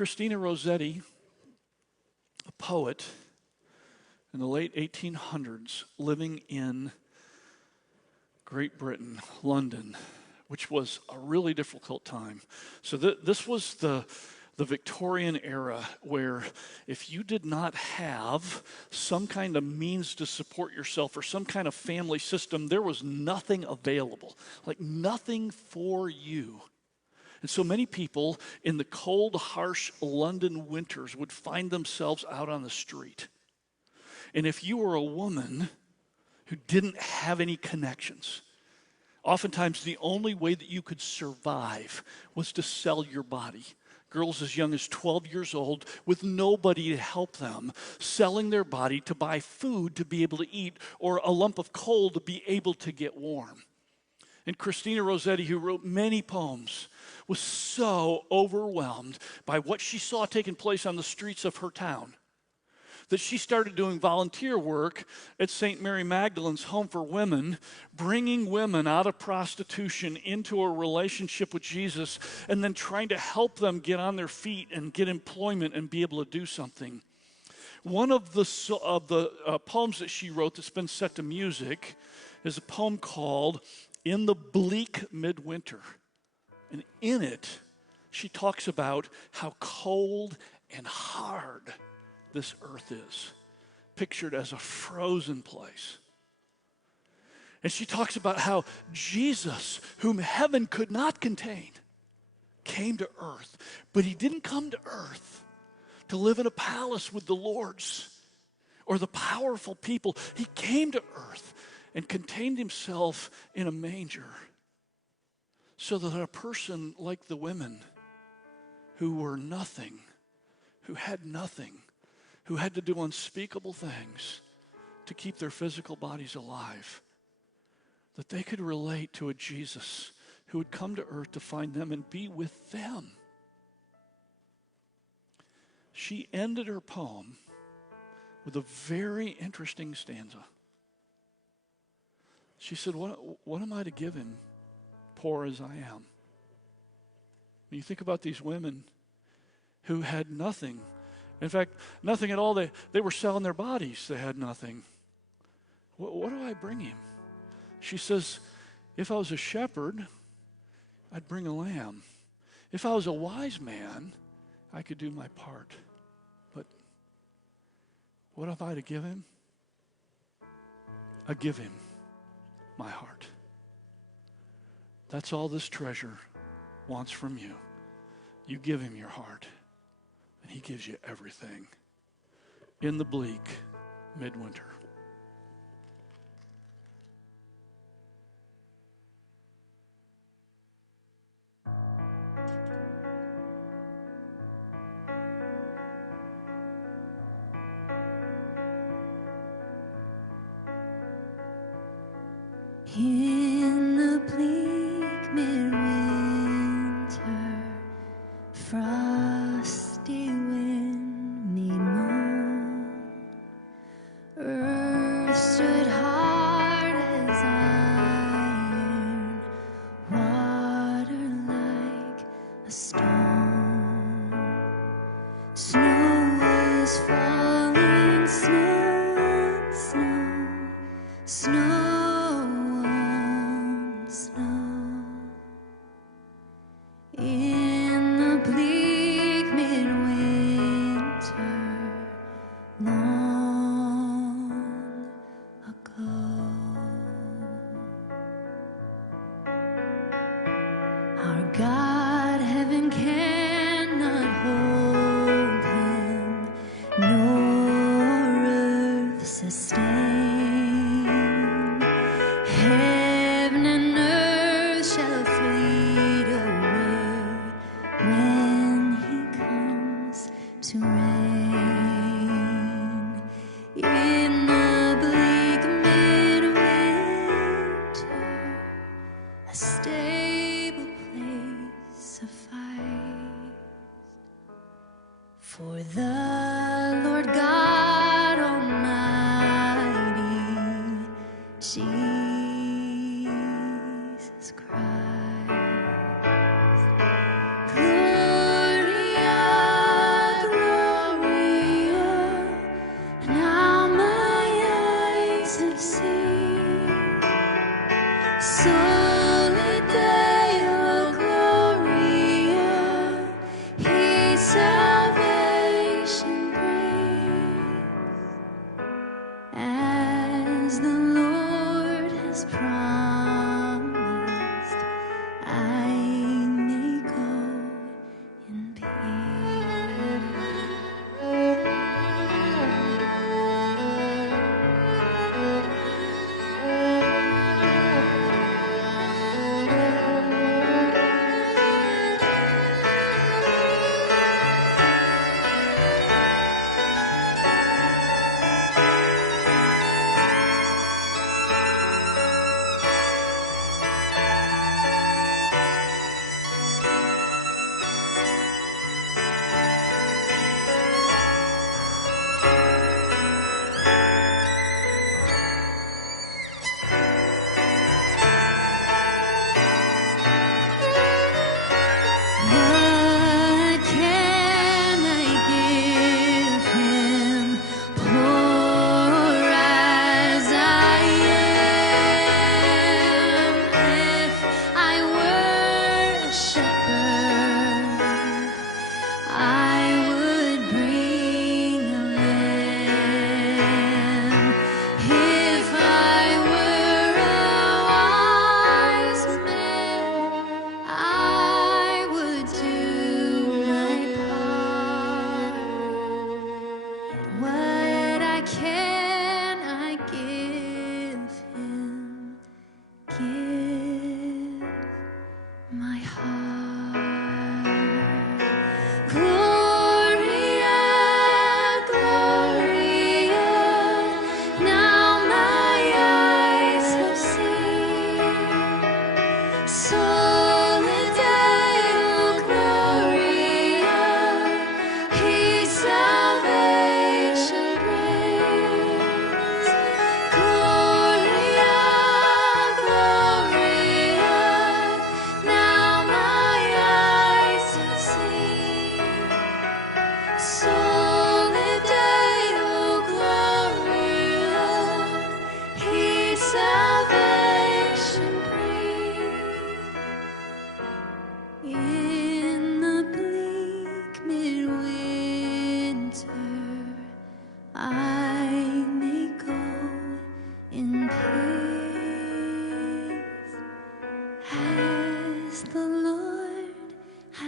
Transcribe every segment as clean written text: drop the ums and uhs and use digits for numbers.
Christina Rossetti, a poet in the late 1800s, living in Great Britain, London, which was a really difficult time. So this was the Victorian era, where if you did not have some kind of means to support yourself or some kind of family system, there was nothing available, like nothing for you. And so many people in the cold, harsh London winters would find themselves out on the street. And if you were a woman who didn't have any connections, oftentimes the only way that you could survive was to sell your body. Girls as young as 12 years old with nobody to help them, selling their body to buy food to be able to eat or a lump of coal to be able to get warm. And Christina Rossetti, who wrote many poems, was so overwhelmed by what she saw taking place on the streets of her town that she started doing volunteer work at St. Mary Magdalene's Home for Women, bringing women out of prostitution into a relationship with Jesus, and then trying to help them get on their feet and get employment and be able to do something. One of the poems that she wrote that's been set to music is a poem called "In the Bleak Midwinter." And in it, she talks about how cold and hard this earth is, pictured as a frozen place. And she talks about how Jesus, whom heaven could not contain, came to earth. But he didn't come to earth to live in a palace with the lords or the powerful people. He came to earth and contained himself in a manger, so that a person like the women who were nothing, who had nothing, who had to do unspeakable things to keep their physical bodies alive, that they could relate to a Jesus who would come to earth to find them and be with them. She ended her poem with a very interesting stanza. She said, what am I to give him, poor as I am? When you think about these women who had nothing, in fact, nothing at all, they were selling their bodies, they had nothing. What do I bring him? She says, if I was a shepherd, I'd bring a lamb. If I was a wise man, I could do my part. But what am I to give him? I give him my heart. That's all this treasure wants from you. You give him your heart, and he gives you everything. In the bleak midwinter. In the bleak midwinter, frosty windy moon, earth stood hard as iron, water like a stone. Snow was falling, snow on snow, snow. Gloria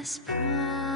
has promised.